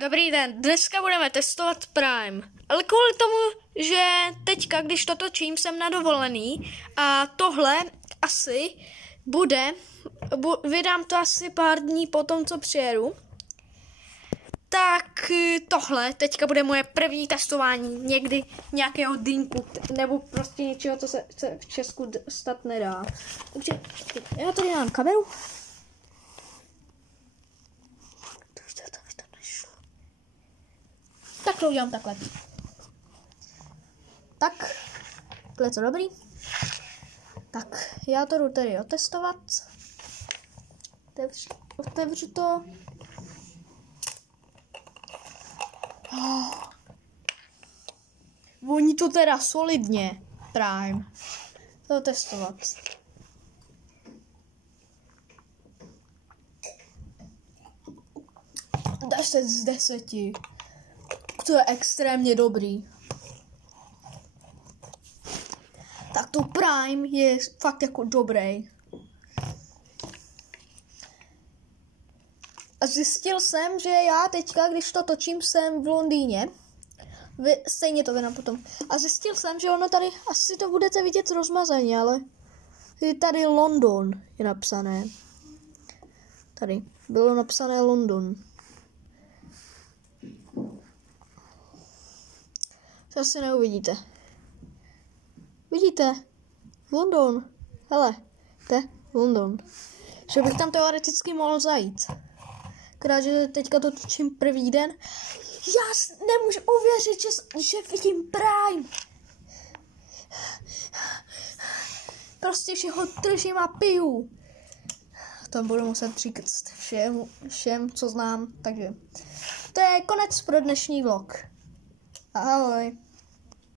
Dobrý den, dneska budeme testovat Prime, ale kvůli tomu, že teďka, když to točím, jsem na dovolený a tohle asi vydám to asi pár dní po tom, co přijedu, tak tohle teďka bude moje první testování někdy nějakého dýmku, nebo prostě něčeho, co se v Česku stát nedá. Takže já tady dám kameru. Tak to udělám takhle. Tak, je to dobrý. Tak, já to jdu tady otestovat. Otevřu to. Voní to teda solidně, Prime. To testovat. Deset z 10. To je extrémně dobrý. Tak to Prime je fakt jako dobrý. A zjistil jsem, že já teďka, když to točím, jsem v Londýně. Stejně to vydám potom. A zjistil jsem, že ono tady, asi to budete vidět rozmazaně, ale je tady London je napsané. Tady bylo napsané London. To asi neuvidíte. Vidíte? London. Hele, London. Že bych tam teoreticky mohl zajít. Akorát, že teďka to točím první den. Já nemůžu uvěřit, že vidím Prime. Prostě všeho držím a piju. To budu muset říct všem, co znám. Takže to je konec pro dnešní vlog. Ahoj.